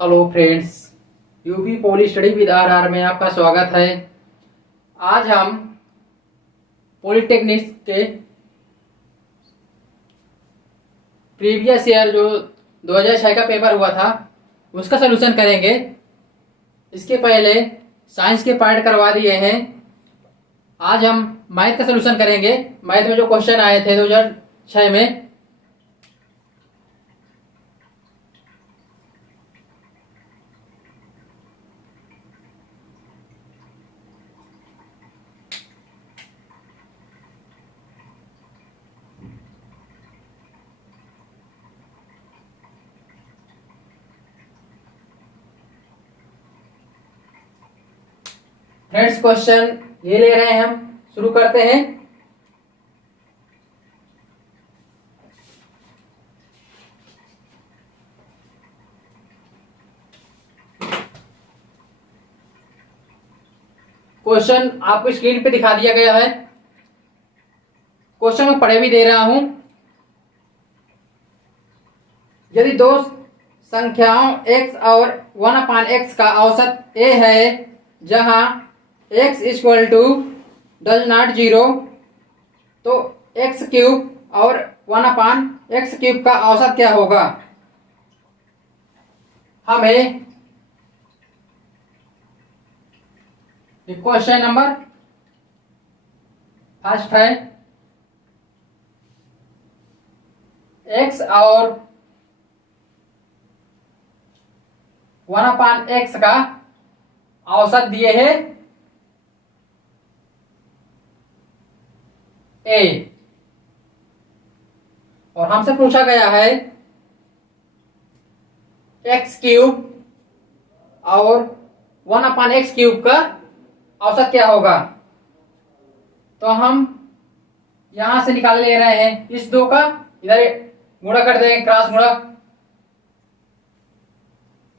Hello friends, UP poly study with R में आपका स्वागत है। आज हम पॉलिटेक्निक्स के प्रीवियस ईयर जो 2006 का पेपर हुआ था उसका सलूशन करेंगे। इसके पहले साइंस के पार्ट करवा दिए हैं। आज हम मैथ का सलूशन करेंगे। मैथ में जो क्वेश्चन आए थे 2006 में, फ्रेंड्स क्वेश्चन ये ले रहे हैं हम। शुरू करते हैं। क्वेश्चन आपको स्क्रीन पे दिखा दिया गया है। क्वेश्चन में पढ़े भी दे रहा हूं। यदि दो संख्याओं x और 1/x का औसत a है, जहां x equal to does not 0, तो x क्यूब और 1/x क्यूब का औसत क्या होगा। हमें क्वेश्चन नंबर फर्स्ट है, x और 1/x का औसत दिए है a, और हमसे पूछा गया है x क्यूब और 1/x क्यूब का औसत क्या होगा। तो हम यहां से निकाल ले रहे हैं। इस दो का इधर गुणा कर देंगे, क्रॉस गुणा।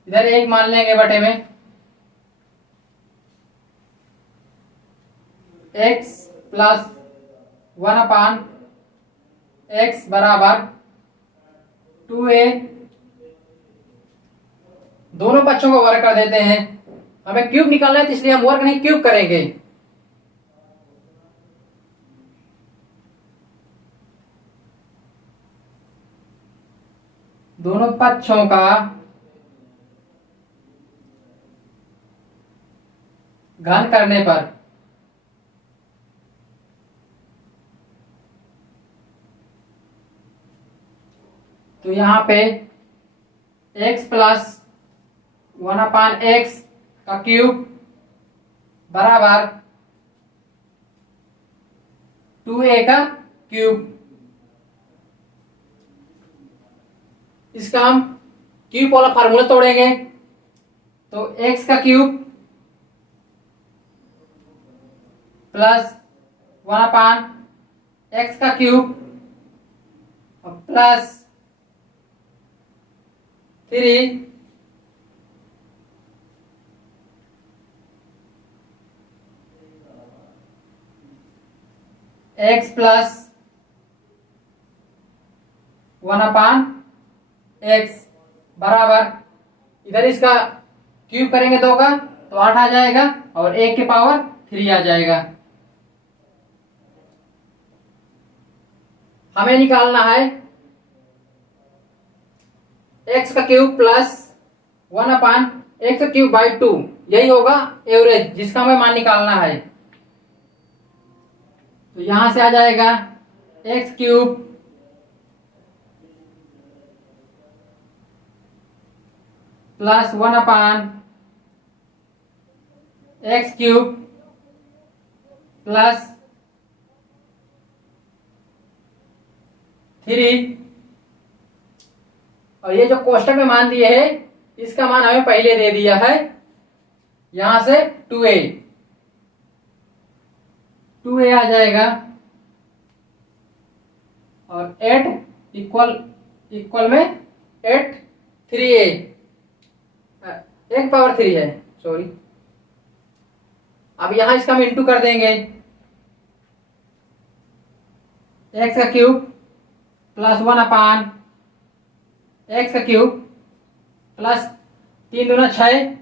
इधर एक मान लेंगे बटे में, x प्लस 1/x बराबर 2a। दोनों पक्षों को वर्ग कर देते हैं। हमें क्यूब निकालना है तो इसलिए हम वर्ग नहीं क्यूब करेंगे। दोनों पक्षों का घन करने पर तो यहां पे x प्लस 1/x का क्यूब बराबर 2a का क्यूब। इसका हम क्यूब वाला फार्मूला तोड़ेंगे तो x का क्यूब प्लस 1/x का cube plus 3 x plus 1/x बराबर, इधर इसका क्यूब करेंगे 2 का तो 8 आ जाएगा और 1 के पावर 3 आ जाएगा। हमें निकालना है x का cube plus 1/x cube by 2। यही होगा एवरेज जिसका हमें मान निकालना है। तो यहां से आ जाएगा x cube plus 1/x cube plus 3, और ये जो कोष्टक में मान दिए है इसका मान हमें पहले दे दिया है। यहां से 2a आ जाएगा और 8 इक्वल में 8 3a, 1 पावर 3 है, सॉरी। अब यहां इसका हम इंटू कर देंगे। x का क्यूब प्लस 1/x का क्यूब प्लस 3 दूना 6,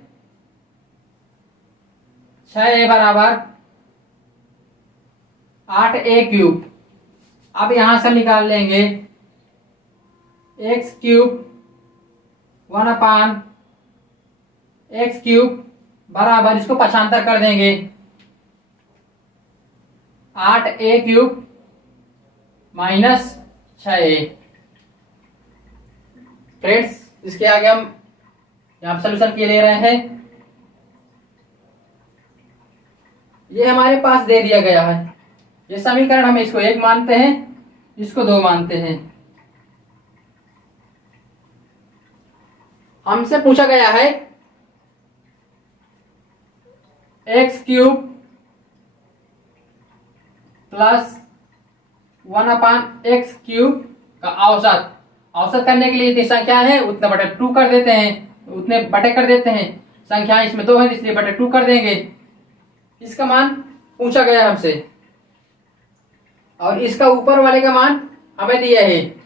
6a बराबर 8a³। अब यहां से निकाल लेंगे x³ 1/x³ बराबर, इसको पक्षांतर कर देंगे 8a³ माइनस 6a। फ्रेंड्स, इसके आगे हम यहां सोल्यूशन के ले रहे हैं। ये हमारे पास दे दिया गया है, ये समीकरण हम इसको 1 मानते हैं, इसको 2 मानते हैं। हमसे पूछा गया है x³ प्लस 1/x³ का औसत। औसत करने के लिए जितनी संख्या है उतने बटे 2 कर देते हैं, उतने बटे कर देते हैं। संख्या इसमें 2 है इसलिए बटे 2 कर देंगे। इसका मान पूछा गया हमसे और इसका ऊपर वाले का मान हमें दिया है।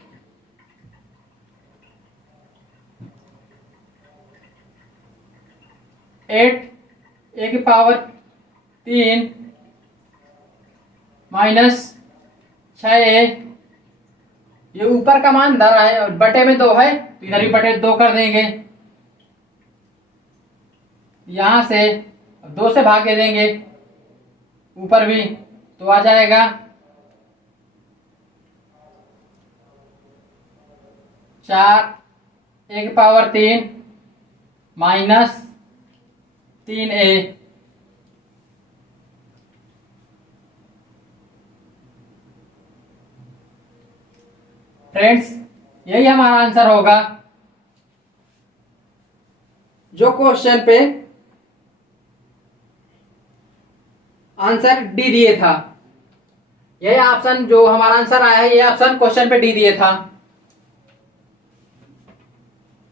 (8a³ माइनस 6a), ये ऊपर का मान धरा है और बटे में 2 है तो इधर भी बटे 2 कर देंगे। यहां से 2 से भाग के देंगे ऊपर भी, तो आ जाएगा 4a³ माइनस 3a। फ्रेंड्स, यही हमारा आंसर होगा जो क्वेश्चन पे आंसर डी दिए था। यही ऑप्शन जो हमारा आंसर आया है, ये ऑप्शन क्वेश्चन पे डी दिए था।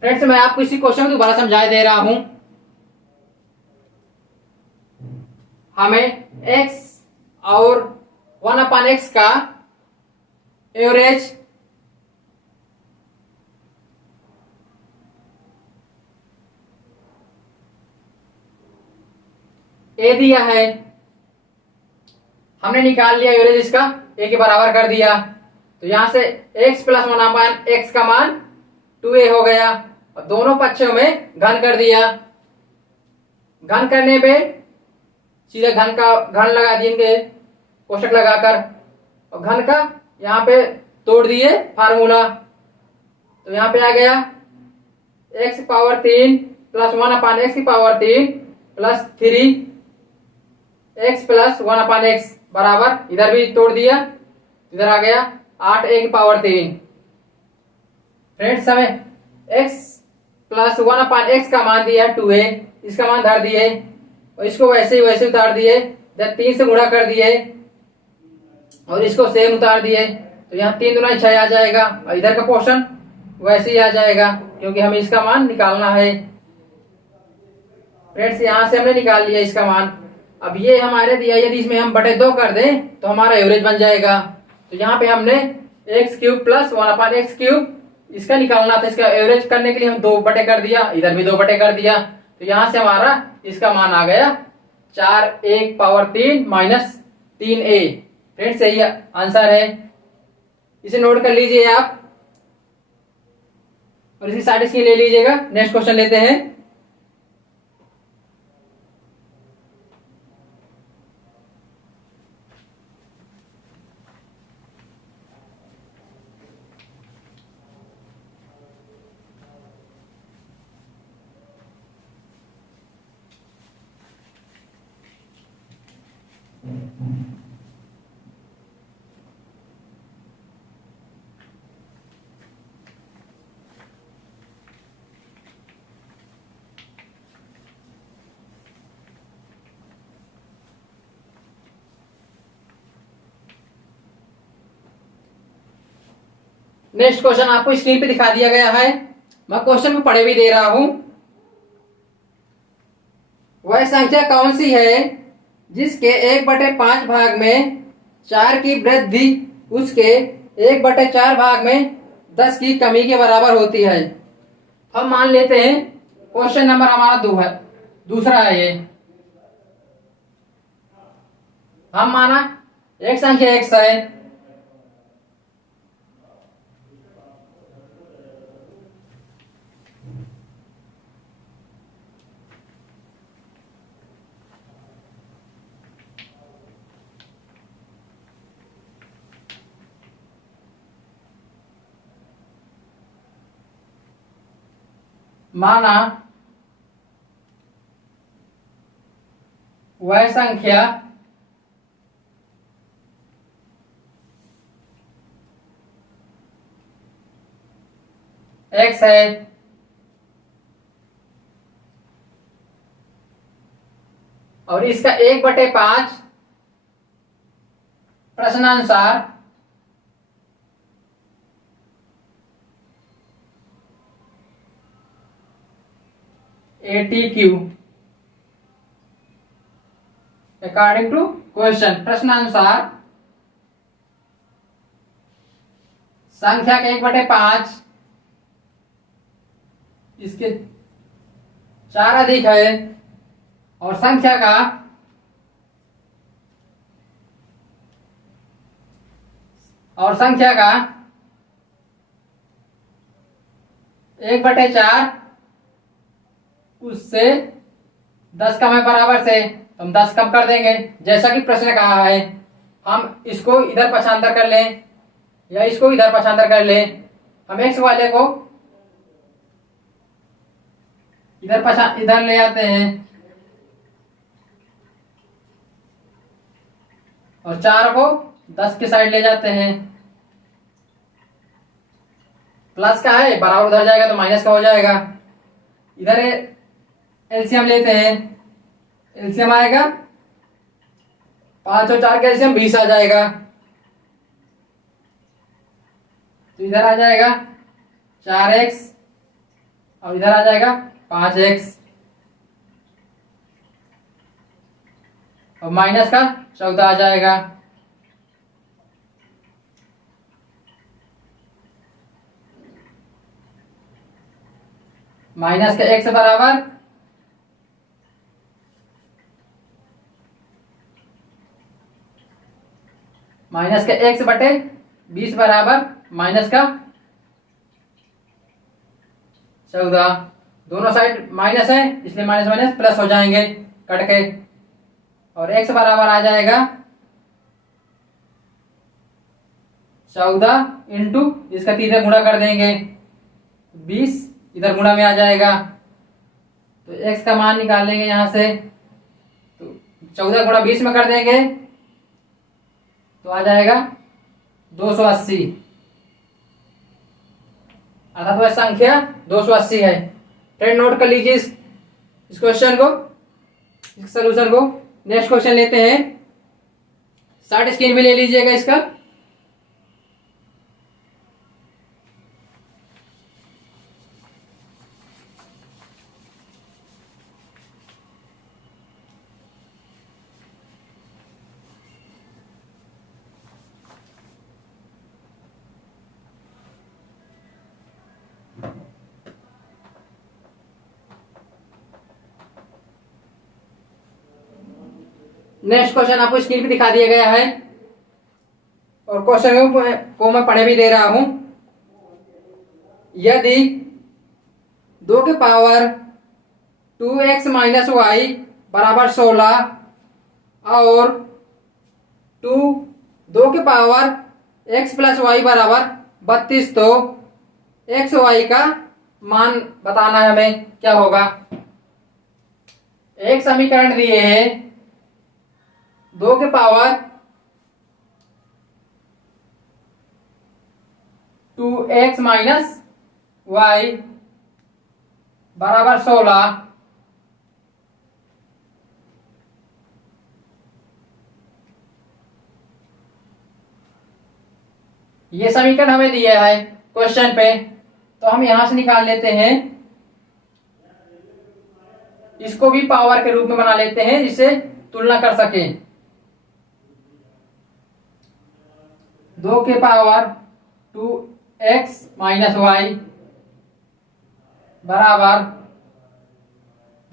फ्रेंड्स, मैं आपको इसी क्वेश्चन को दोबारा समझा दे रहा हूं। हमें x और 1/x का एवरेज ए दिया है, हमने निकाल लिया एवरेज इसका ए के बराबर कर दिया। तो यहां से x प्लस 1/x का मान 2a हो गया और दोनों पक्षों में घन कर दिया। घन करने पे सीधे घन लगा देंगे कोष्टक लगाकर और घन का यहाँ पे तोड़ दिए फार्मूला। तो यहाँ पे आ गया x³ plus 1/x³ plus 3x plus 1/x बराबर, इधर भी तोड़ दिया, इधर आ गया 8a³। फ्रेंड्स, हमें x प्लस 1/x का मान दिया 2a, इसका मान धर दिए और इसको वैसे ही वैसे उतार दिए, जब 3 से गुणा कर दिए और इसको सेम उतार दिए तो यहाँ 3 दूना 6 आ जाएगा और इधर का पोर्शन वैसे ही आ जाएगा क्योंकि हमें इसका मान निकालना है। फ्रेंड्स, यहाँ से हमने निकाल लिया इसका मान। अब ये हमारे दिया, यदि इसमें हम बटे 2 कर दें तो हमारा एवरेज बन जाएगा। तो यहाँ पे हमने x³ प्लस 1/x³ इसका निकालना था, इसका एवरेज करने के लिए हम 2 बटे कर दिया, इधर भी 2 बटे कर दिया। तो यहां से हमारा इसका मान आ गया 4a³ माइनस 3a। फ्रेंड्स, यही आंसर है, इसे नोट कर लीजिए आप और इसी साइड इसकी ले लीजिएगा। नेक्स्ट क्वेश्चन लेते हैं। नेक्स्ट क्वेश्चन आपको स्क्रीन पे दिखा दिया गया है, मैं क्वेश्चन को पढ़े भी दे रहा हूं। वह संख्या कौन सी है जिसके 1/5 भाग में 4 की वृद्धि उसके 1/4 भाग में 10 की कमी के बराबर होती है। हम मान लेते हैं क्वेश्चन नंबर हमारा दो है, दूसरा है ये। हम माना एक संख्या x है, माना वह संख्या x है और इसका 1/5 प्रश्नानुसार ATQ अकॉर्डिंग टू क्वेश्चन, प्रश्नानुसार संख्या का 1/5 इसके 4 अधिक है और संख्या का का 1/4 उससे 10 कम है बराबर से, तो हम 10 कम कर देंगे जैसा कि प्रश्न कहा है। हम इसको इधर पक्षांतर कर लें या इसको इधर पक्षांतर कर लें। हम x वाले को इधर ले आते हैं और 4 को 10 के साइड ले जाते हैं। प्लस का है बराबर उधर जाएगा तो माइनस का हो जाएगा। इधर एलसीएम लेते हैं, एलसीएम आएगा 5 और 4 का एलसीएम 20 आ जाएगा, तो इधर आ जाएगा 4x और इधर आ जाएगा 5x और माइनस का 14 आ जाएगा। माइनस का x बराबर माइनस का x बटे 20 बराबर माइनस का 14। दोनों साइड माइनस है इसलिए माइनस माइनस प्लस हो जाएंगे कट के, और x बराबर आ जाएगा 14 इंटू इसका 3 गुणा कर देंगे 20, इधर गुणा में आ जाएगा तो x का मान निकाल लेंगे यहां से, तो 14 गुणा 20 में कर देंगे तो आ जाएगा 280, अर्थात वह संख्या 280 है। फ्रेंड नोट कर लीजिए इस क्वेश्चन को, इस सॉल्यूशन को। नेक्स्ट क्वेश्चन लेते हैं, शॉर्ट स्क्रीन भी ले लीजिएगा इसका। नेक्स्ट क्वेश्चन आपको स्क्रीन पे दिखा दिया गया है और क्वेश्चन को मैं पढ़े भी दे रहा हूं। यदि 2 के पावर 2x माइनस वाई बराबर 16 और 2 के पावर x प्लस वाई बराबर 32, तो x वाई का मान बताना है हमें, क्या होगा। एक समीकरण दिए हैं 2 के पावर 2x माइनस वाई बराबर 16, ये समीकरण हमें दिया है क्वेश्चन पे, तो हम यहां से निकाल लेते हैं। इसको भी पावर के रूप में बना लेते हैं जिससे तुलना कर सकें। 2 के पावर 2x माइनस वाई बराबर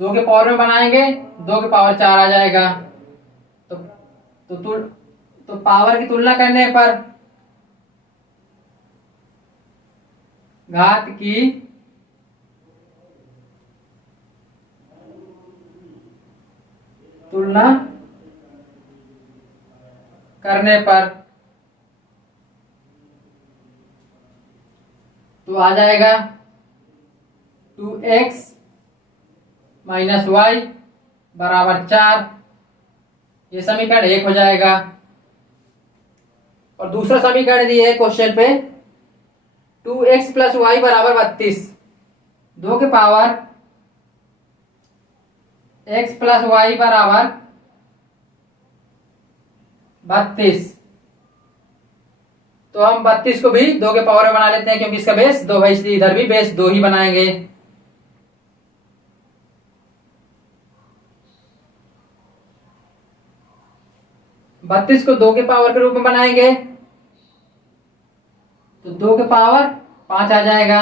2 के पावर में बनाएंगे 2 के पावर 4 आ जाएगा। तो पावर की तुलना करने पर घात की तुलना करने पर तो आ जाएगा 2x माइनस वाई बराबर 4। ये समीकरण 1 हो जाएगा। और दूसरा समीकरण दिए है क्वेश्चन पे 2x प्लस वाई बराबर 32। 2 के पावर x प्लस वाई बराबर 32। तो हम 32 को भी 2 के पावर में बना लेते हैं क्योंकि इसका बेस 2 है, इसलिए इधर भी बेस 2 ही बनाएंगे। बत्तीस को 2 के पावर के रूप में बनाएंगे तो 2 के पावर 5 आ जाएगा।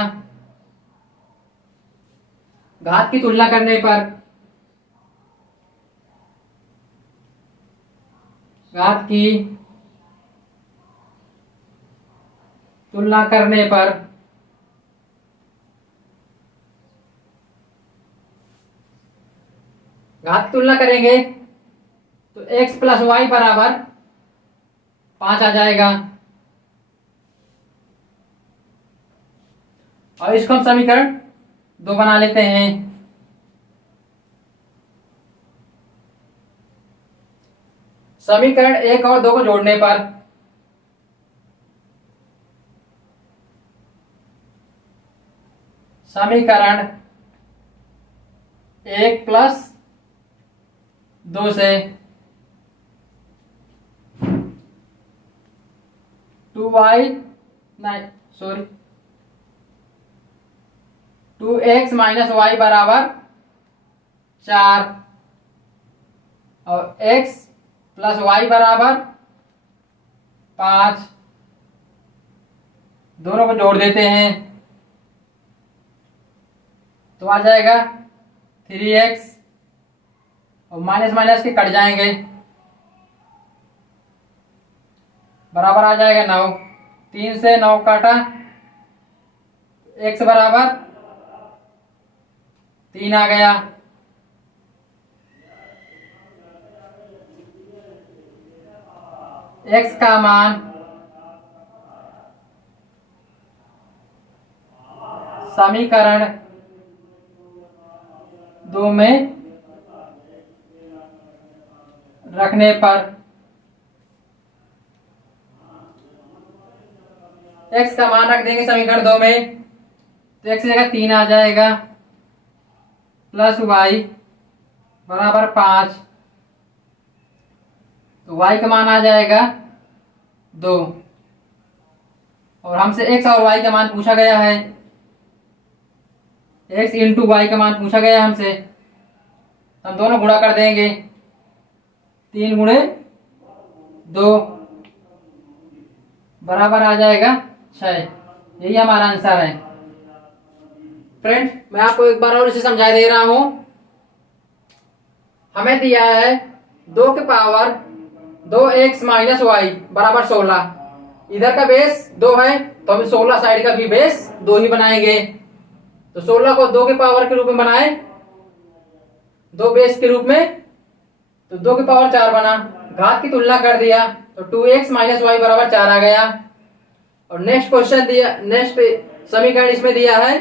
घात की तुलना करने पर घात की तुलना करने पर घात की तुलना करेंगे तो x प्लस वाई बराबर 5 आ जाएगा। और इसको हम समीकरण 2 बना लेते हैं। समीकरण 1 और 2 को जोड़ने पर समीकरण 1 प्लस 2 से 2x माइनस वाई बराबर 4 और x प्लस वाई बराबर 5 दोनों को जोड़ देते हैं तो आ जाएगा 3x और माइनस माइनस के कट जाएंगे बराबर आ जाएगा 9। 3 से 9 काटा x बराबर 3 आ गया। x का मान समीकरण 2 में रखने पर x का मान रख देंगे समीकरण 2 में तो x की जगह 3 आ जाएगा प्लस y बराबर 5। तो y का मान आ जाएगा 2 और हमसे x और y का मान पूछा गया है। x इंटू वाई का मान पूछा गया है हमसे, हम दोनों गुणा कर देंगे। 3 गुणे 2 बराबर आ जाएगा 6। यही हमारा आंसर है। फ्रेंड मैं आपको एक बार और इसे समझा दे रहा हूं। हमें दिया है 2 के पावर 2x माइनस वाई बराबर 16। इधर का बेस 2 है तो हम 16 साइड का भी बेस 2 ही बनाएंगे। तो 16 को 2 के पावर के रूप में बनाए 2 बेस के रूप में तो 2 के पावर 4 बना। घात की तुलना कर दिया तो 2x माइनस वाई बराबर 4 आ गया। और नेक्स्ट क्वेश्चन दिया, नेक्स्ट समीकरण इसमें दिया है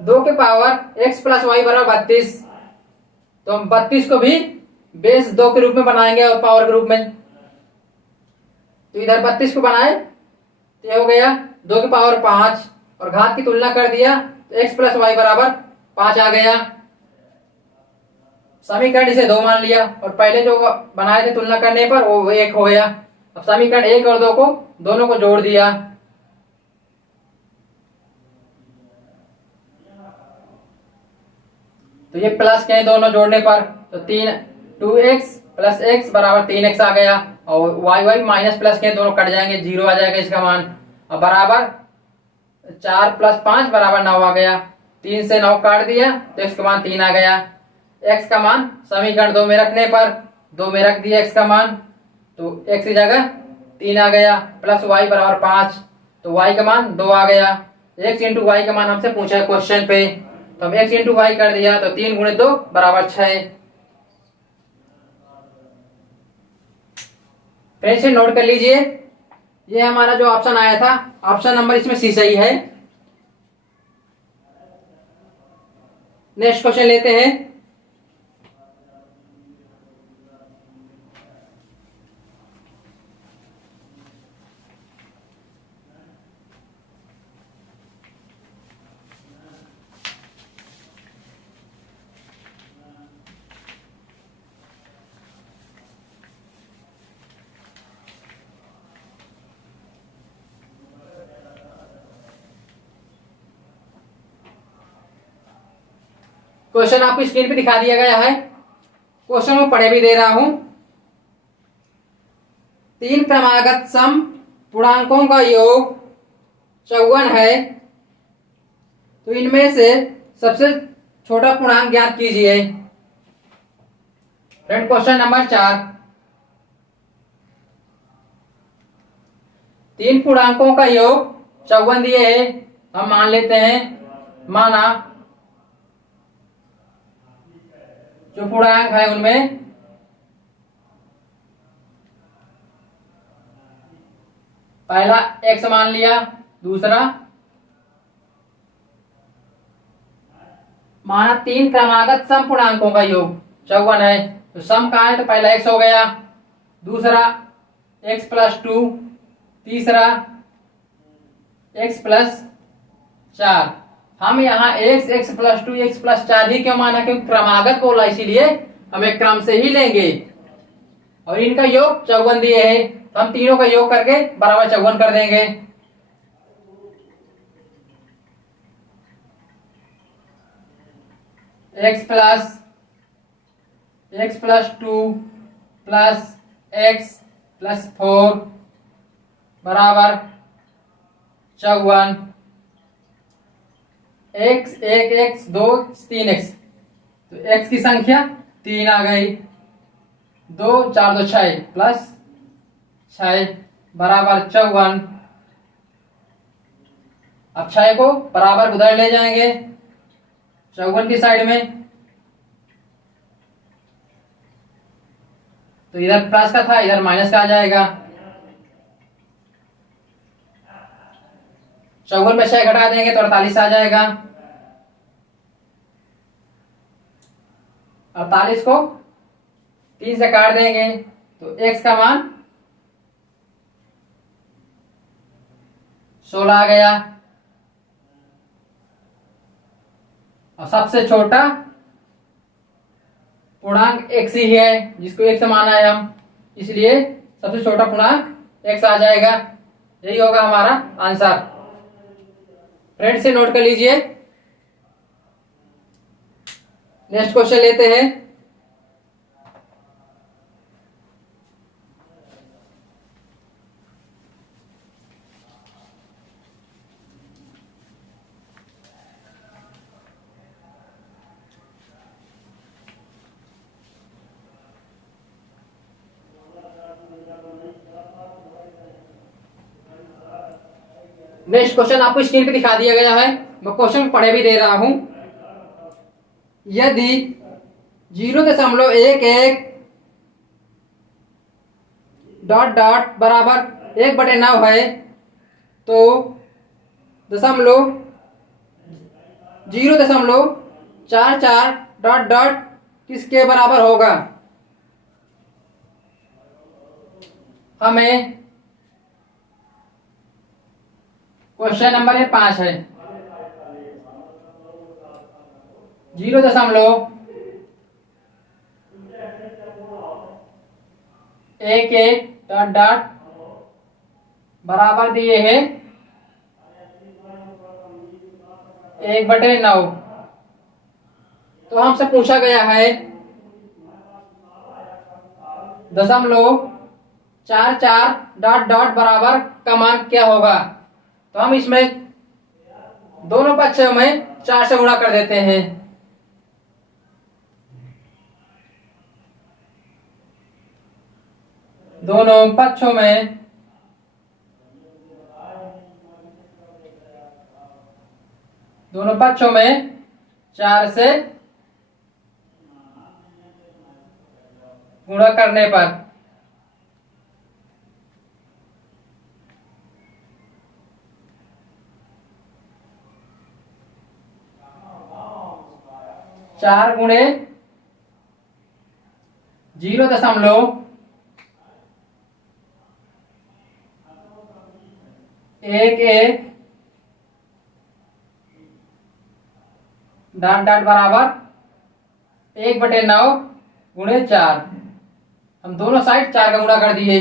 2 के पावर x प्लस वाई बराबर 32। तो हम 32 को भी बेस 2 के रूप में बनाएंगे और पावर के रूप में। तो इधर 32 को बनाए तो ये हो गया 2 के पावर 5 और घात की तुलना कर दिया तो x प्लस वाई बराबर 5 आ गया। समीकरण इसे 2 मान लिया और पहले जो बनाए थे तुलना करने पर वो 1 हो गया। अब समीकरण 1 और 2 को दोनों को जोड़ दिया तो ये प्लस के दोनों जोड़ने पर तो 2x प्लस x बराबर 3x आ गया और y माइनस प्लस के दोनों कट जाएंगे, 0 आ जाएगा इसका मान। और बराबर 4 प्लस 5 बराबर 9 आ गया। 3 से 9 काट दिया तो x का मान 3 आ गया। x का मान समीकरण 2 में रखने पर 2 में रख दिया x का मान, तो x की जगह 3 आ गया, प्लस y बराबर 5, तो y का मान 2 आ गया। x इंटू वाई का मान हमसे पूछा है क्वेश्चन पे, तो हम x इंटू वाई कर दिया, तो 3 गुणे 2 बराबर 6। फिर से नोट कर लीजिए, ये हमारा जो ऑप्शन आया था, ऑप्शन नंबर इसमें सी सही है। नेक्स्ट क्वेश्चन लेते हैं। क्वेश्चन आपको स्क्रीन पे दिखा दिया गया है, क्वेश्चन में पढ़े भी दे रहा हूं। 3 क्रमागत सम पूर्णांकों का योग 54 है, तो इनमें से सबसे छोटा पूर्णांक ज्ञात कीजिए। फ्रेंड क्वेश्चन नंबर 4, 3 पूर्णांकों का योग 54 दिए है, हम मान लेते हैं, माना जो पूर्णांक है उनमें पहला x मान लिया, दूसरा माना 3 क्रमागत सम पूर्णांकों का योग 54 है, तो सम कहाँ है, तो पहला x हो गया, दूसरा x प्लस 2, तीसरा x प्लस 4। हम यहाँ x प्लस 2 x प्लस 4 ही क्यों माना, क्योंकि क्रमागत बोला, इसीलिए हम एक क्रम से ही लेंगे, और इनका योग 54 दिए है, तो हम तीनों का योग करके बराबर 54 कर देंगे। x plus 2 plus x plus 4 बराबर 54, x 1 x 2 3 x, तो x की संख्या 3 आ गई, 2 4 2 6 प्लस 6 बराबर 54। अब 6 को बराबर उधर ले जाएंगे 54 की साइड में, तो इधर प्लस का था, इधर माइनस का आ जाएगा। 54 में 6 घटा देंगे तो 48 आ जाएगा। 48 को 3 से काट देंगे तो x का मान 16 आ गया, और सबसे छोटा पूर्णांक x ही है, जिसको x माना है हम, इसलिए सबसे छोटा पूर्णांक x आ जाएगा। यही होगा हमारा आंसर। फ्रेंड से नोट कर लीजिए। नेक्स्ट क्वेश्चन लेते हैं। नेक्स्ट क्वेश्चन आपको स्क्रीन पे दिखा दिया गया है, मैं क्वेश्चन पढ़े भी दे रहा हूं। यदि 0.11 डॉट डॉट बराबर 1/9 है, तो 0.44 डॉट डॉट किसके बराबर होगा। हमें क्वेश्चन नंबर 5 है, 0.11 डॉट डॉट बराबर दिए है 1/9, तो हमसे पूछा गया है 0.44 डॉट डॉट बराबर का मान क्या होगा। तो हम इसमें दोनों पक्षों में 4 से गुणा कर देते हैं। दोनों पक्षों में 4 से गुणा करने पर 4 गुणे 0.11 डाट डाट बराबर 1/9 गुणे 4। हम दोनों साइड 4 का गुणा कर दिए।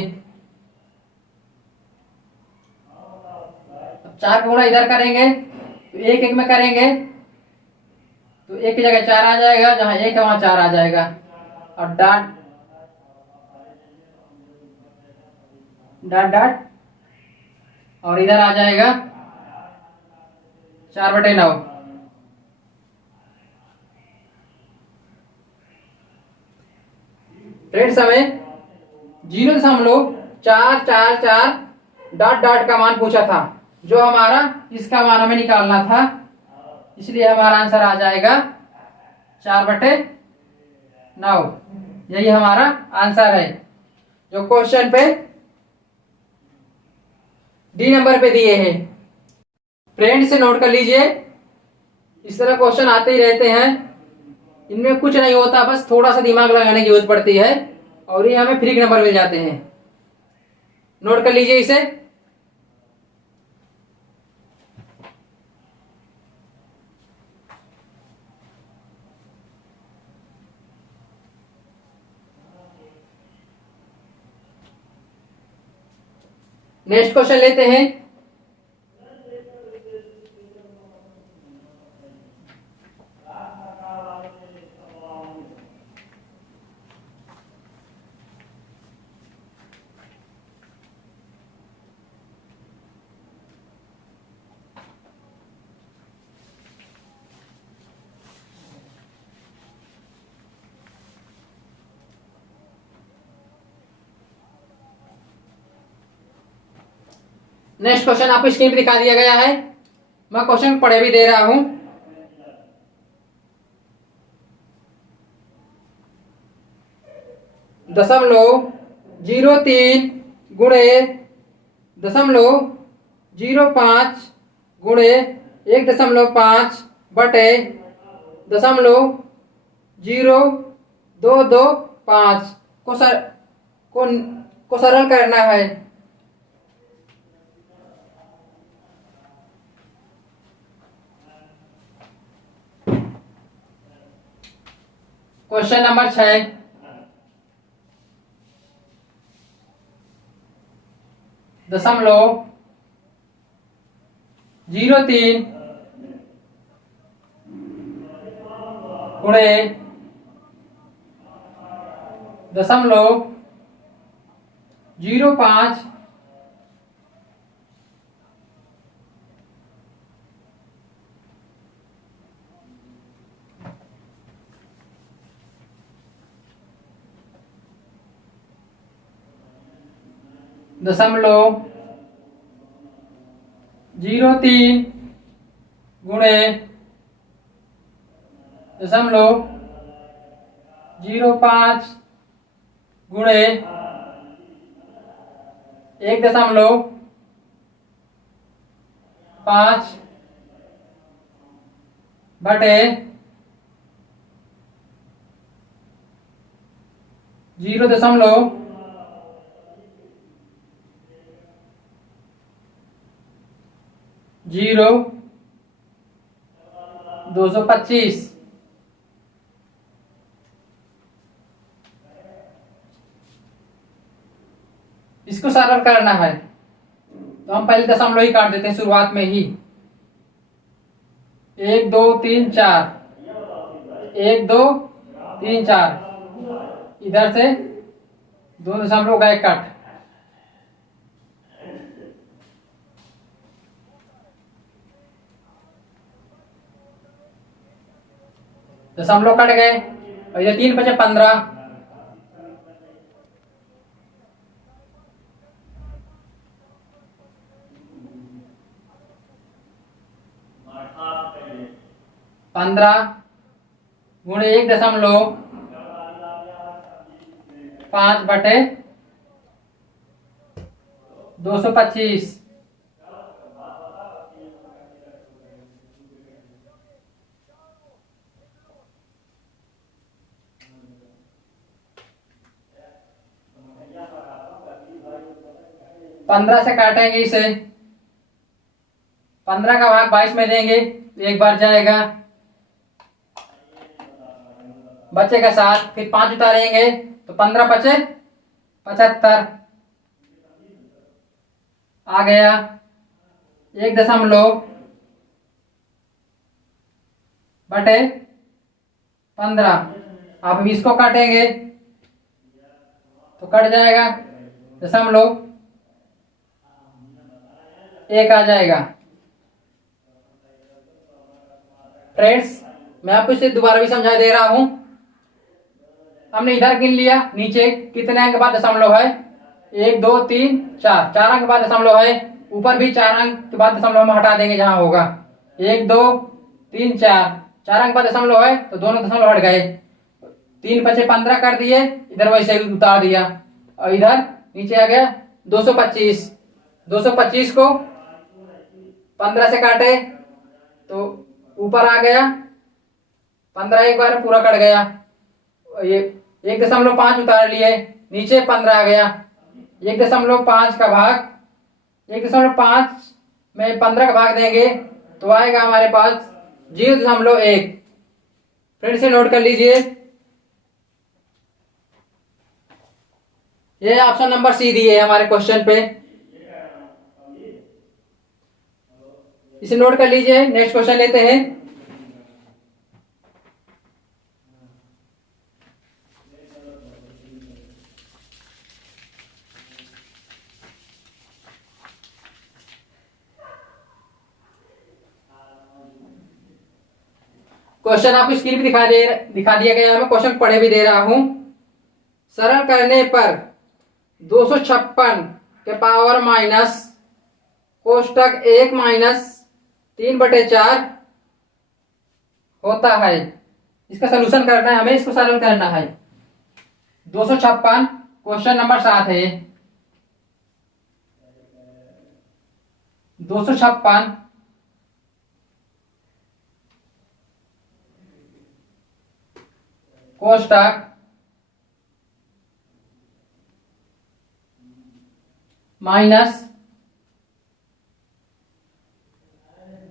अब 4 का गुणा इधर करेंगे तो 1 1 में करेंगे तो 1 की जगह 4 आ जाएगा, जहां 1 है वहां 4 आ जाएगा। और डाट डाट डाट और इधर आ जाएगा 4/9। फ्रेंड्स हमें 0.444 डॉट डॉट का मान पूछा था, जो हमारा इसका मान हमें निकालना था, इसलिए हमारा आंसर आ जाएगा 4/9। यही हमारा आंसर है, जो क्वेश्चन पे डी नंबर पे दिए हैं। फ्रेंड्स से नोट कर लीजिए, इस तरह क्वेश्चन आते ही रहते हैं, इनमें कुछ नहीं होता, बस थोड़ा सा दिमाग लगाने की जरूरत पड़ती है और ये हमें फ्री के नंबर मिल जाते हैं। नोट कर लीजिए इसे। नेक्स्ट क्वेश्चन लेते हैं। नेक्स्ट क्वेश्चन आपको स्क्रीन पे दिखा दिया गया है, मैं क्वेश्चन पढ़े भी दे रहा हूं। दशमलव 03 गुणे 0.05 गुणे 1.5 बटे 0.0225 को सरल करना है। क्वेश्चन नंबर 6, दशमलव 03 गुणे 0.05 0.03 गुणे 0.05 गुणे 1.5 बटे 0.0225। इसको सरल करना है तो हम पहले दशमलव ही काट देते हैं शुरुआत में ही। 1 2 3 4, 1 2 3 4, इधर से 2 दशमलव गए कट। दशमलव कट गए और ये 3 बचे 15। पंद्रह गुणे 1.5 बटे 225। पंद्रह से काटेंगे इसे, 15 का भाग 22 में देंगे, एक बार जाएगा, बचेगा 7, फिर 5 उतारेंगे तो 15 बचे 75 आ गया। 1 बटे 15। अब हम इसको काटेंगे तो कट जाएगा, 0.1 आ जाएगा। फ्रेंड्स, मैं आपको इसे दोबारा भी समझा दे रहा हूं। हमने इधर गिन लिया, नीचे कितने अंक के बाद दशमलव है, 1 2 3 4, 4 अंक के बाद दशमलव है, ऊपर भी 4 अंक के बाद दशमलव हम हटा देंगे जहां होगा, 1 2 3 4, 4 अंक बाद दशमलव है तो दोनों दशमलव हट गए, 3 बचे 15 कर दिए, इधर वैसे ही उतार दिया और इधर नीचे आ गया 225। 225 को 15 से काटे तो ऊपर आ गया 15, एक बार पूरा कट गया, ये 1.5 उतार लिए, नीचे 15 आ गया, 1.5 का भाग 1.5 में 15 का भाग देंगे तो आएगा हमारे पास 0.1। फिर से नोट कर लीजिए, ये ऑप्शन नंबर सी दिए है हमारे क्वेश्चन पे, इसे नोट कर लीजिए। नेक्स्ट क्वेश्चन लेते हैं। क्वेश्चन आपको स्क्रीन पे दिखा दिया गया है, मैं क्वेश्चन पढ़े भी दे रहा हूं। सरल करने पर 256 के पावर माइनस कोष्टक 1 माइनस 3/4 होता है। इसका सलूशन करना है हमें, इसको सरल करना है। 256 क्वेश्चन नंबर 7 है। 256 कोष्टक माइनस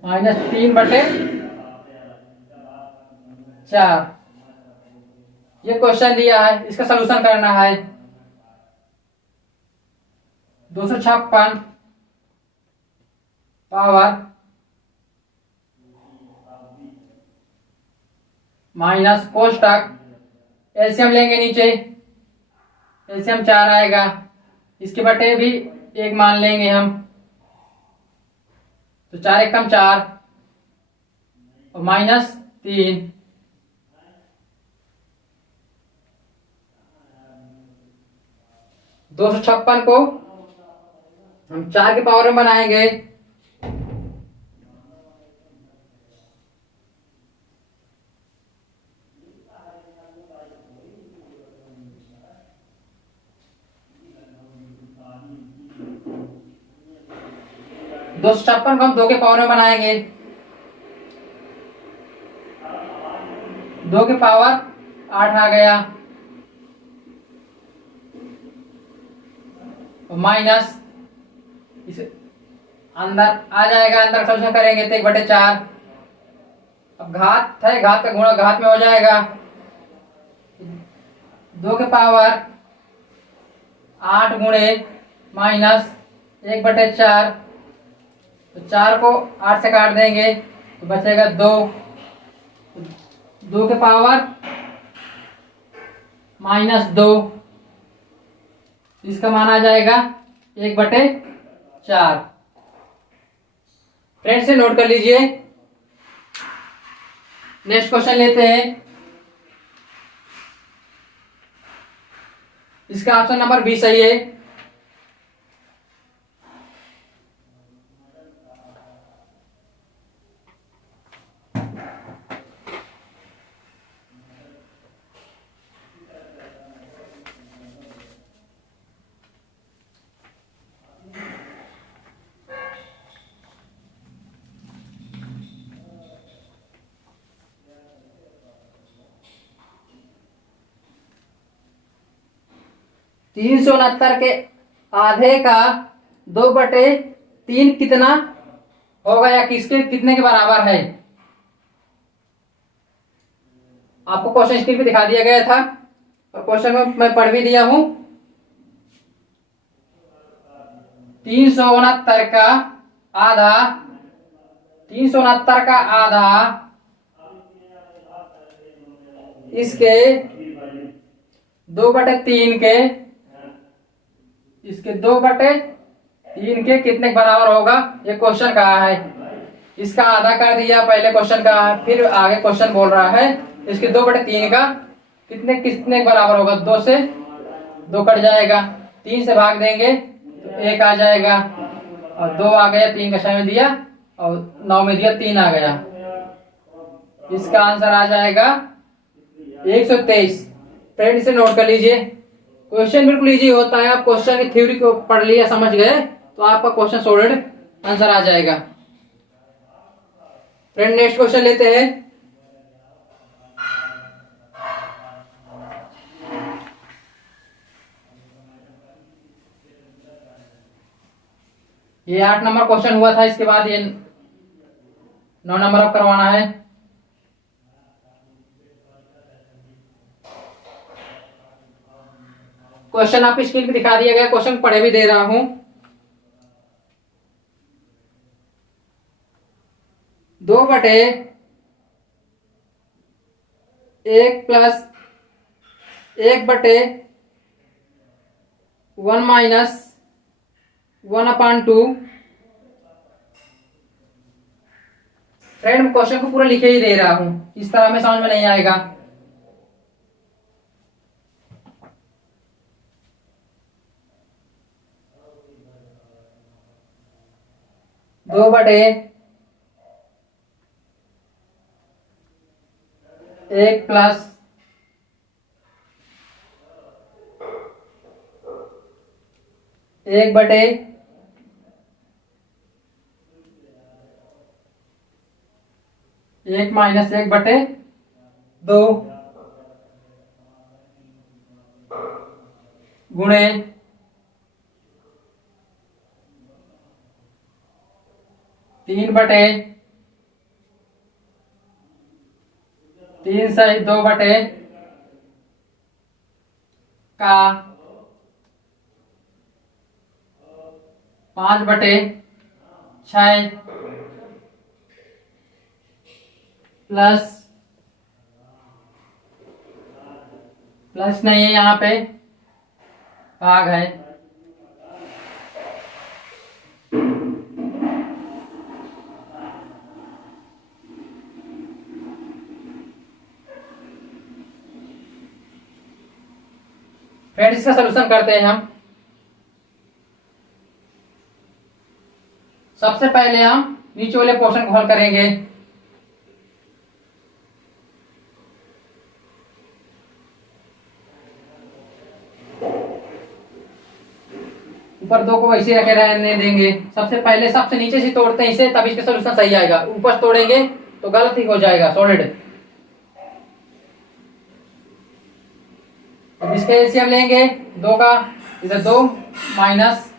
3/4 ये क्वेश्चन दिया है, इसका सलूशन करना है। 256 पावर माइनस कोष्टक, एलसीएम लेंगे नीचे, एलसीएम 4 आएगा, इसके बटे भी 1 मान लेंगे हम, तो 4 एकम 4 और माइनस 3, 256 को हम 4 के पावर में बनाएंगे, दो सौ छप्पन को हम 2 के पावर में बनाएंगे, 2 के पावर 8 आ गया, माइनस इसे अंदर आ जाएगा, अंदर सॉल्यूशन करेंगे तो 1/4। अब घात है, घात का गुणा घात में हो जाएगा, 2 के पावर 8 गुणे माइनस 1/4, तो 4 को 8 से काट देंगे तो बचेगा 2, 2 के पावर -2, इसका मान आ जाएगा 1/4। फ्रेंड्स से नोट कर लीजिए। नेक्स्ट क्वेश्चन लेते हैं। इसका ऑप्शन नंबर बी सही है। तीन सौ उनहत्तर के आधे का 2/3 कितना होगा या किसके कितने के बराबर है? आपको क्वेश्चन स्क्रीन पे दिखा दिया गया था और क्वेश्चन में मैं पढ़ भी दिया हूं। 369 का आधा, 369 का आधा इसके 2/3 के, इसके 2/3 के कितने के बराबर होगा, ये क्वेश्चन कहा है। इसका आधा कर दिया पहले क्वेश्चन का, फिर आगे क्वेश्चन बोल रहा है इसके 2/3 का कितने कितने के बराबर होगा। 2 से 2 कट जाएगा, 3 से भाग देंगे तो 1 आ जाएगा और 2 आ गया, 3 का 6 में दिया और 9 में दिया, 3 आ गया। इसका आंसर आ जाएगा 123। फ्रेंड से नोट कर लीजिए, क्वेश्चन बिल्कुल इजी होता है। आप क्वेश्चन की थ्योरी को पढ़ लिया, समझ गए तो आपका क्वेश्चन सॉल्व आंसर आ जाएगा। फ्रेंड नेक्स्ट क्वेश्चन लेते हैं। ये 8 नंबर क्वेश्चन हुआ था, इसके बाद ये 9 नंबर अब करवाना है। क्वेश्चन आपकी स्क्रीन पे दिखा दिया गया, क्वेश्चन पढ़े भी दे रहा हूं। 2/1 प्लस 1/1 माइनस 1/2। फ्रेंड क्वेश्चन को पूरा लिखे ही दे रहा हूं, इस तरह में समझ में नहीं आएगा। 2/1 प्लस 1/1 माइनस 1/2 गुणे 3/3 सही 2/का 5/6 प्लस प्लस नहीं है, यहाँ पे भाग है। फ्रेंड्स इसका सलूशन करते हैं हम। सबसे पहले हम नीचे वाले पोर्शन को हल करेंगे। ऊपर 2 को वैसे रखे रहने देंगे। सबसे पहले सबसे नीचे से तोड़ते हैं इसे, तब इसका सलूशन सही आएगा। ऊपर तोड़ेंगे तो गलत ही हो जाएगा, सॉलिड। अब इसके एलसीएम लेंगे 2 का, इधर 2 माइनस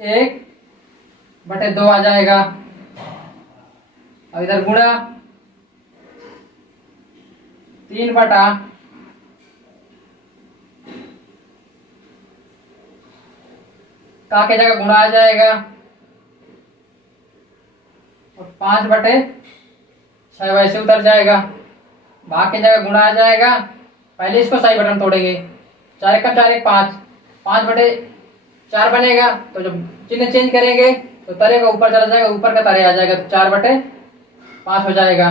1/2 आ जाएगा। अब इधर गुणा 3/, का के जगह गुणा आ जाएगा और 5/6 वैसे उतर जाएगा। भाग के जगह गुणा आ जाएगा। पहले इसको सही बटन तोड़ेंगे, 4 का 4 1 5, 5/4 बनेगा। तो जब चिन्ह चेंज करेंगे तो तरे का ऊपर चला जाएगा, ऊपर का तरे आ जाएगा, तो 4/5 हो जाएगा।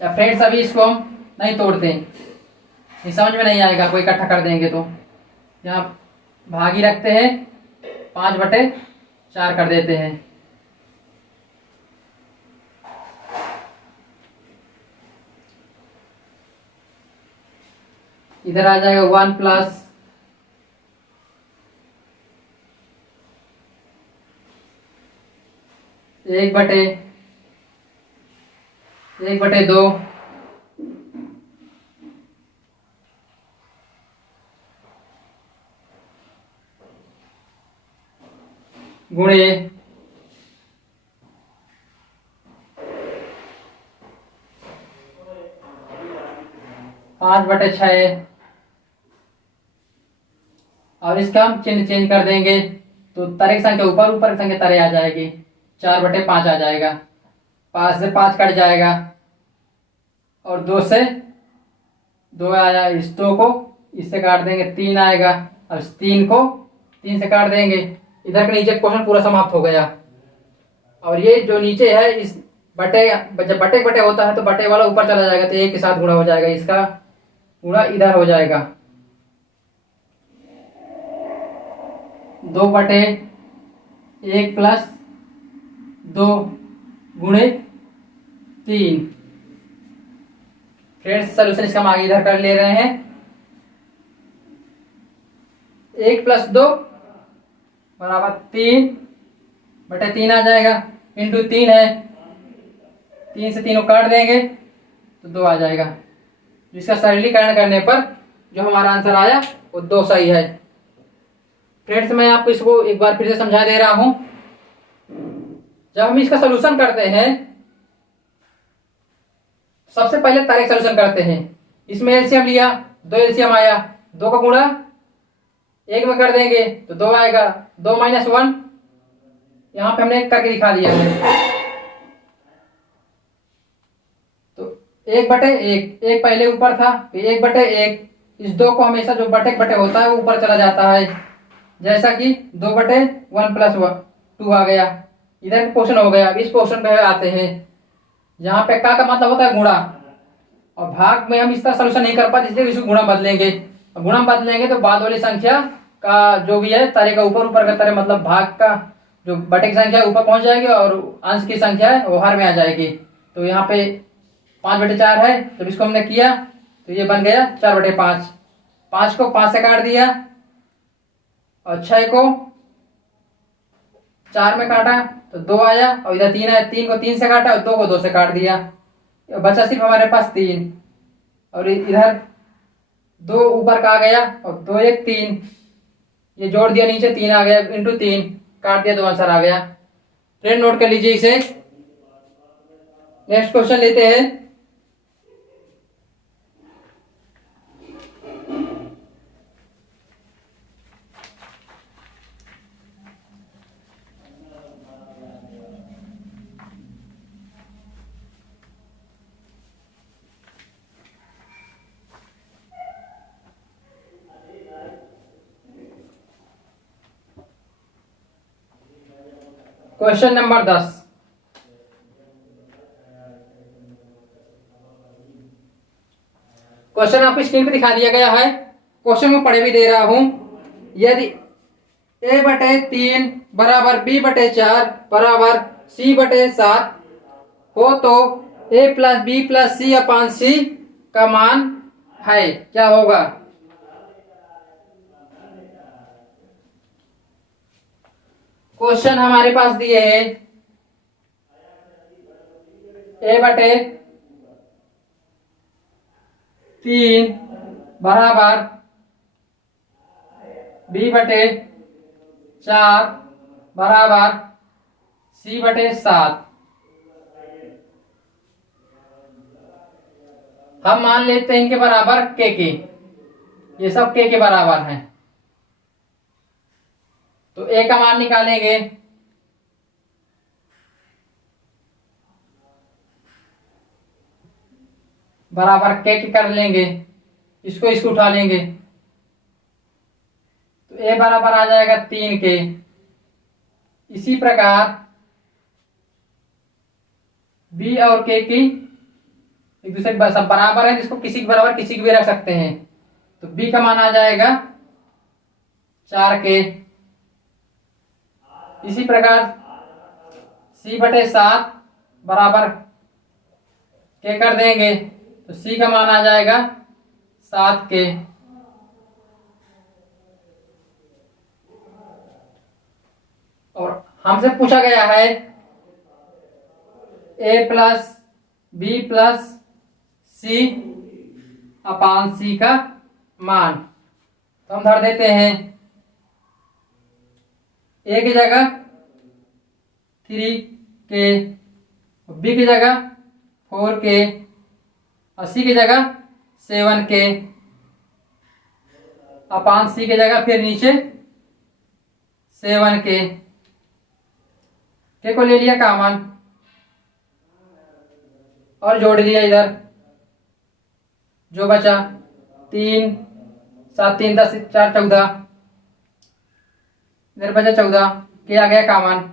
या फ्रेंड्स अभी इसको हम नहीं तोड़ते, ये समझ में नहीं आएगा, कोई इकट्ठा कर देंगे तो। यहाँ भागी रखते हैं, 5/4 कर देते हैं। इधर आ जाएगा 1 प्लस 1/2 गुणे 5/6। और इसका हम चिन्ह चेंज कर देंगे तो तरह की संख्या ऊपर, ऊपर की संख्या तरह आ जाएगी, 4/5 आ जाएगा। 5 से 5 कट जाएगा और 2 से 2 आया, इस 2 को इससे काट देंगे, 3 आएगा। और इस 3 को 3 से काट देंगे। इधर के नीचे क्वेश्चन पूरा समाप्त हो गया। और ये जो नीचे है, इस बटे, जब बटे बटे होता है तो बटे वाला ऊपर चला जाएगा तो 1 के साथ गुणा हो जाएगा, इसका गुणा इधर हो जाएगा। 2/1 प्लस 2 गुणे 3। फ्रेंड्स सोल्यूशन इसका हम आगे इधर कर ले रहे हैं। 1 प्लस 2 बराबर 3/3 आ जाएगा, इंटू 3 है, 3 से 3 को काट देंगे तो 2 आ जाएगा। जिसका सरलीकरण करने पर जो हमारा आंसर आया वो 2 सही है। फ्रेंड्स मैं आपको इसको एक बार फिर से समझा दे रहा हूं। जब हम इसका सलूशन करते हैं, सबसे पहले तारीख सलूशन करते हैं। इसमें एलसीएम लिया, 2 एलसीएम आया, 2 का गुणा 1 में कर देंगे तो 2 आएगा। 2 - 1 यहां पे हमने 1 करके दिखा दिया है। तो 1/1, 1 पहले ऊपर था, 1/1। इस 2 को हमेशा जो बटे बटे होता है वो ऊपर चला जाता है, जैसा कि 2/1 प्लस 2 आ गया। इधर पोर्शन हो गया। इस पोर्शन पे आते हैं, जहां पे का मतलब होता है गुणा, और भाग में हम इस तरह सोल्यूशन नहीं कर पाते, इसलिए इसको गुणा बदलेंगे। गुणा बदलेंगे तो बाद वाली संख्या का जो भी है तरह का ऊपर ऊपर का तरह, मतलब भाग का जो बटे की संख्या ऊपर पहुंच जाएगी और अंश की संख्या है वो हर में आ जाएगी। तो यहाँ पे 5/4 है, जब इसको हमने किया तो ये बन गया 4/5। 5 को 5 से काट दिया और 6 को 4 में काटा तो 2 आया, और इधर 3 आया, 3 को 3 से काटा और 2 को 2 से काट दिया, बचा सिर्फ हमारे पास 3। और इधर 2 ऊपर का आ गया और 2 1 3, ये जोड़ दिया, नीचे 3 आ गया, इंटू 3 काट दिया, 2 आंसर आ गया। फ्रेंड नोट कर लीजिए इसे। नेक्स्ट क्वेश्चन लेते हैं। Question number 10। क्वेश्चन आपको स्क्रीन पे दिखा दिया गया है। क्वेश्चन में पढ़े भी दे रहा हूं। यदि A/3 बराबर B/4 बराबर C/7 हो तो A + B + C/C का मान है, क्या होगा? क्वेश्चन हमारे पास दिए हैं A/3 बराबर B/4 बराबर C/7। हम मान लेते हैं इनके बराबर के, ये सब के बराबर हैं। तो ए का मान निकालेंगे, बराबर के कर लेंगे, इसको उठा लेंगे तो ए बराबर आ जाएगा 3 के। इसी प्रकार बी और के की एक दूसरे के सब बराबर है, जिसको किसी के बराबर किसी के भी रख सकते हैं। तो b का मान आ जाएगा 4k। इसी प्रकार c/7 बराबर k कर देंगे तो c का मान आ जाएगा 7k। और हमसे पूछा गया है a+b+c/c का मान। तो हम धर देते हैं a की जगह 3k, b की जगह 4k और c की जगह 7k, अपान c की जगह फिर नीचे 7k। के को ले लिया कॉमन और जोड़ दिया इधर, जो बचा 3 7 3 10 4 14, इधर बचा 14, के आ गया कॉमन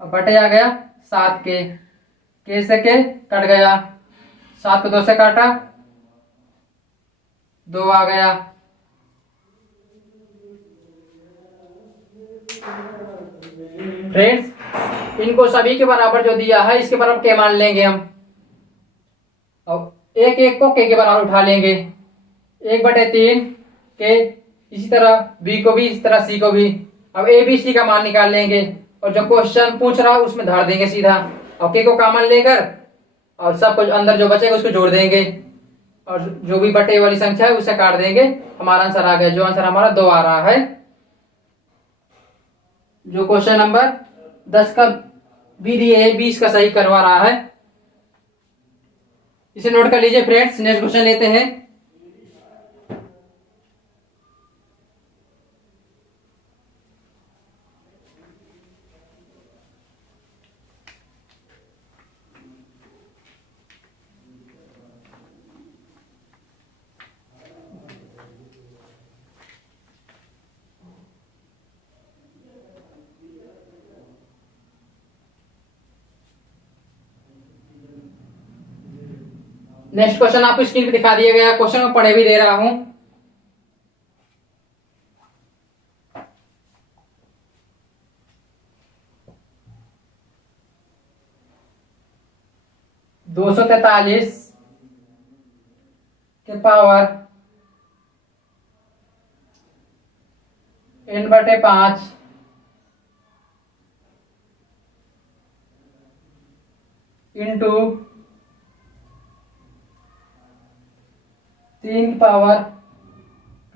और बटे आ गया 7k। के से के कट गया, 7 को 2 से काटा 2 आ गया। फ्रेंड्स, इनको सभी के बराबर जो दिया है इसके बराबर के मान लेंगे हम, और एक एक को के बराबर उठा लेंगे, 1/3 के। इसी तरह बी को भी, इसी तरह सी को भी। अब ए बी सी का मान निकाल लेंगे और जो क्वेश्चन पूछ रहा है उसमें धर देंगे सीधा, और के को कॉमन लेकर और सब कुछ अंदर जो बचेगा उसको जोड़ देंगे और जो भी बटे वाली संख्या है उसे काट देंगे। हमारा आंसर आ गया, जो आंसर हमारा 2 आ रहा है। जो क्वेश्चन नंबर 10 का बी दिए है 20 का सही करवा रहा है। इसे नोट कर लीजिए फ्रेंड्स। नेक्स्ट क्वेश्चन लेते हैं। नेक्स्ट क्वेश्चन आपको स्क्रीन पे दिखा दिया गया, क्वेश्चन में पढ़े भी दे रहा हूं। दो 243 के पावर n/5 इंटू 3 की पावर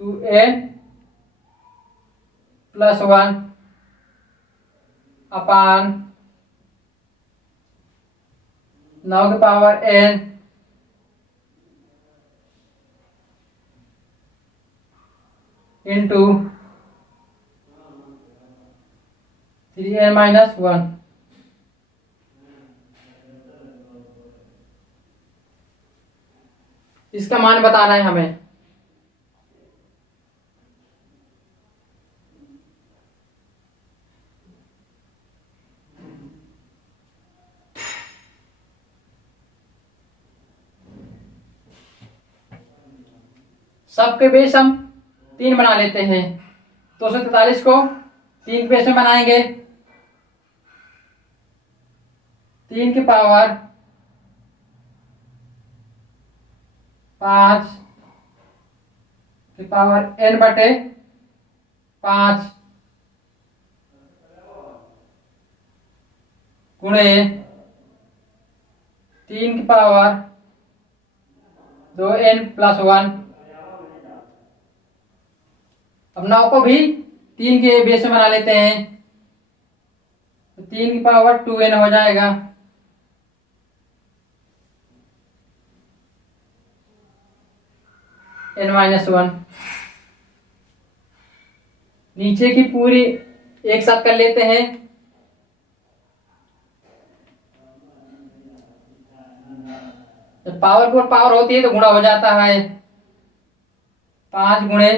2n+1 अपान 9 की पावर n इंटू 3n-1। इसका मान बताना है हमें। सबके बेस हम 3 बना लेते हैं। 243 को 3 बेस में बनाएंगे। 3 की पावर 5 की पावर n/5 गुणे 3 की पावर 2n+1। अब 9 को भी 3 के बेस में बना लेते हैं, तो 3 की पावर 2n हो जाएगा। n-1 नीचे की पूरी एक साथ कर लेते हैं। जब पावर पर पावर होती है तो गुणा हो जाता है। 5 गुणे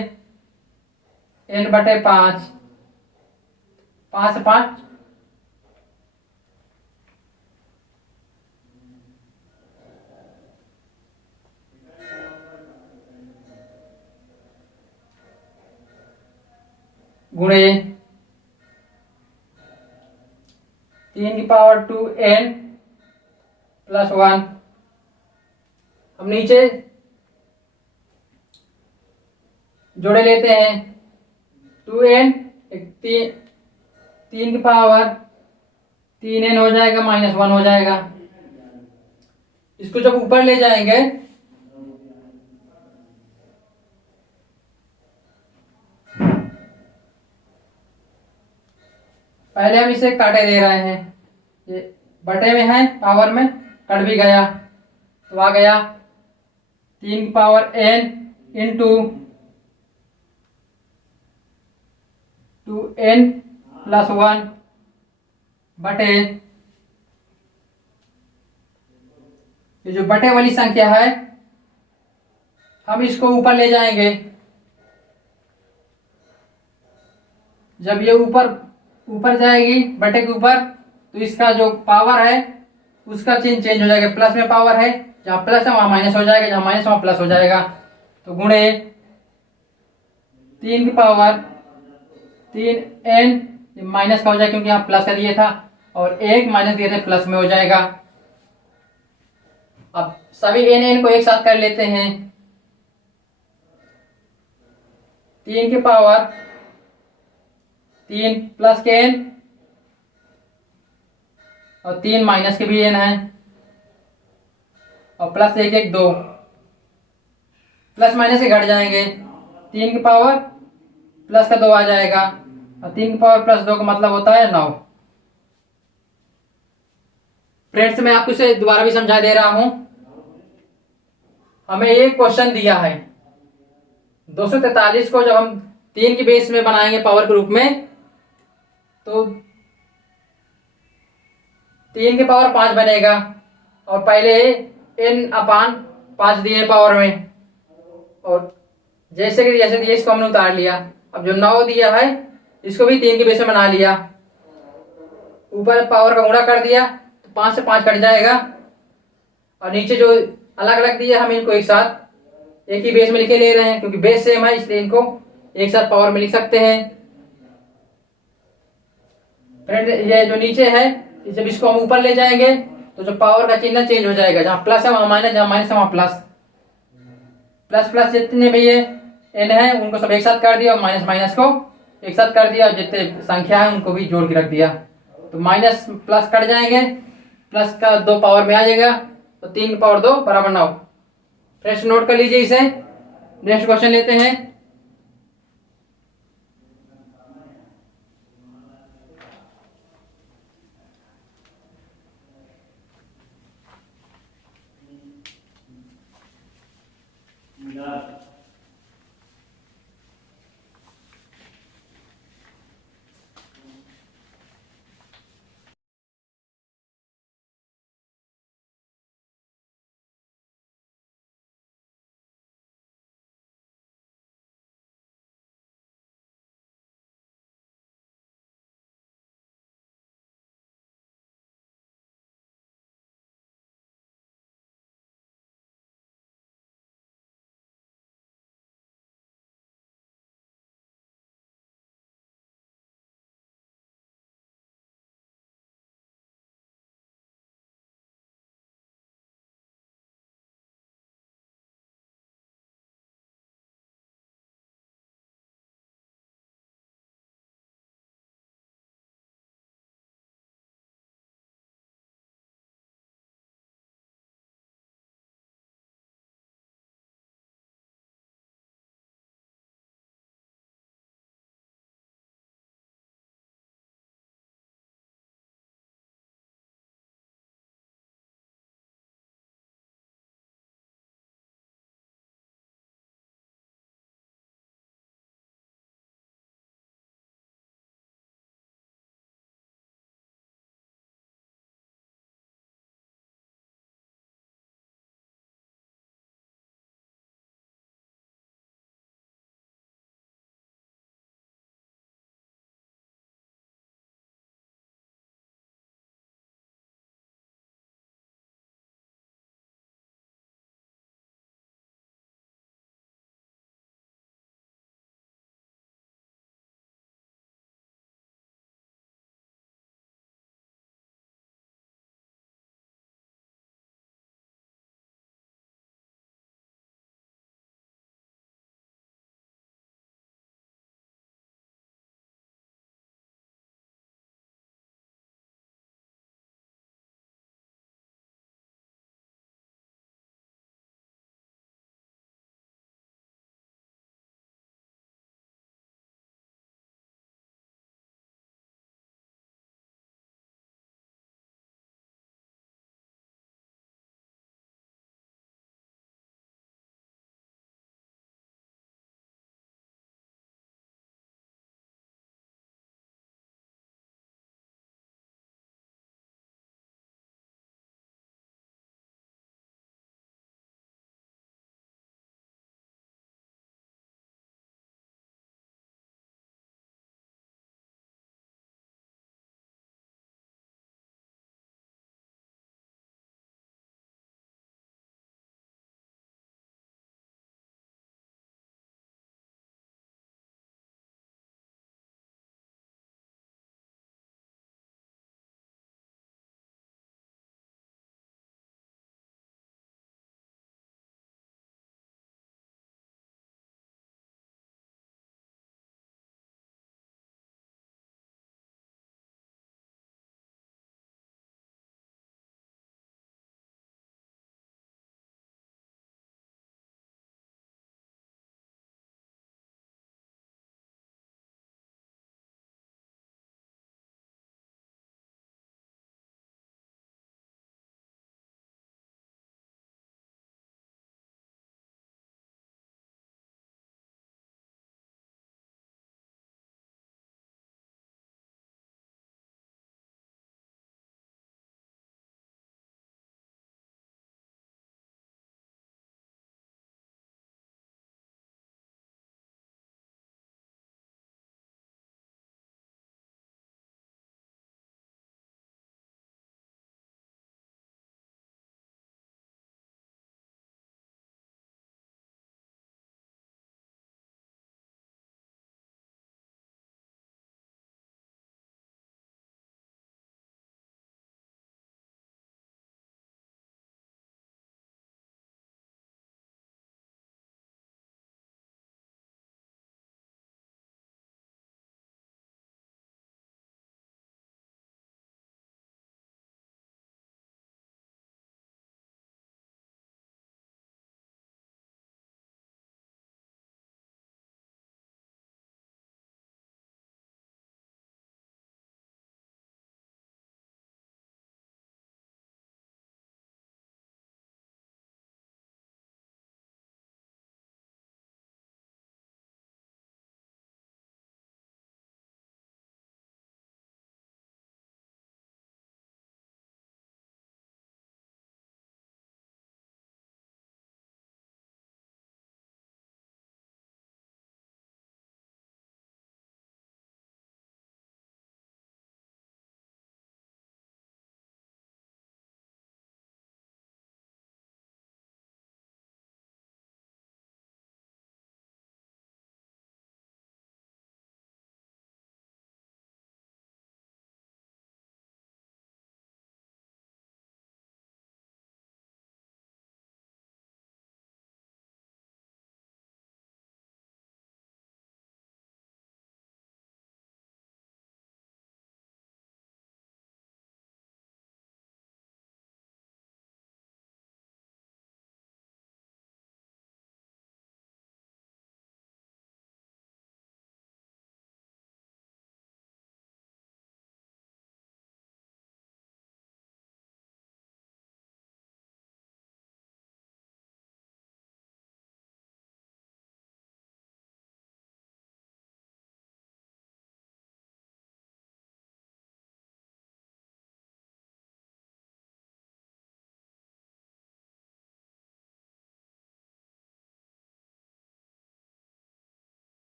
n/5, 5 से 5 5 गुणे 3 की पावर 2n प्लस 1। हम नीचे जोड़े लेते हैं। 2n 3 की पावर 3n हो जाएगा माइनस 1 हो जाएगा। इसको जब ऊपर ले जाएंगे पहले हम इसे काटे दे रहे हैं, ये बटे में है पावर में कट भी गया तो आ गया 3 की power n into 2n plus 1 बटे ये जो बटे वाली संख्या है हम इसको ऊपर ले जाएंगे। जब ये ऊपर जाएगी बटे के ऊपर तो इसका जो पावर है उसका चेंज हो जाएगा। प्लस में पावर है, जहां प्लस है वहां माइनस हो जाएगा, जहां माइनस वहां प्लस हो जाएगा। तो गुणे 3 की पावर 3n माइनस का हो जाएगा क्योंकि यहाँ प्लस का दिया था और 1 माइनस दिया था प्लस में हो जाएगा। अब सभी n को एक साथ कर लेते हैं। 3 की पावर 3 प्लस के n और 3 माइनस के भी n है और प्लस 1 1 2 प्लस माइनस के घट जाएंगे। 3 की पावर प्लस का 2 आ जाएगा और 3 की पावर प्लस 2 का मतलब होता है 9। फ्रेंड्स मैं आपको इसे दोबारा भी समझा दे रहा हूं। हमें एक क्वेश्चन दिया है 243 को जब हम 3 की बेस में बनाएंगे पावर के रूप में तो 3 की पावर 5 बनेगा और पहले n अपान 5 दिए पावर में और जैसे कि जैसे दिए इसको हमने उतार लिया। अब जो 9 दिया है इसको भी 3 की बेस में बना लिया, ऊपर पावर का गुणा कर दिया तो 5 से 5 कट जाएगा और नीचे जो अलग अलग दिया हम इनको एक साथ एक ही बेस में लिखे ले रहे हैं क्योंकि बेस सेम है इसलिए इनको एक साथ पावर में लिख सकते हैं। फ्रेंड ये जो नीचे है जब इसको हम ऊपर ले जाएंगे तो जो पावर का चिन्ह चेंज हो जाएगा, जहां प्लस है वहां माइनस, जहां माइनस है वहां प्लस। प्लस प्लस जितने भी ये n है उनको सब एक साथ कर दिया और माइनस माइनस को एक साथ कर दिया और जितने संख्या है उनको भी जोड़ के रख दिया तो माइनस प्लस कट जाएंगे, प्लस का 2 पावर में आ जाएगा तो 3 की पावर 2 बराबर 9। फ्रेंड्स नोट कर लीजिए इसे। नेक्स्ट क्वेश्चन लेते हैं।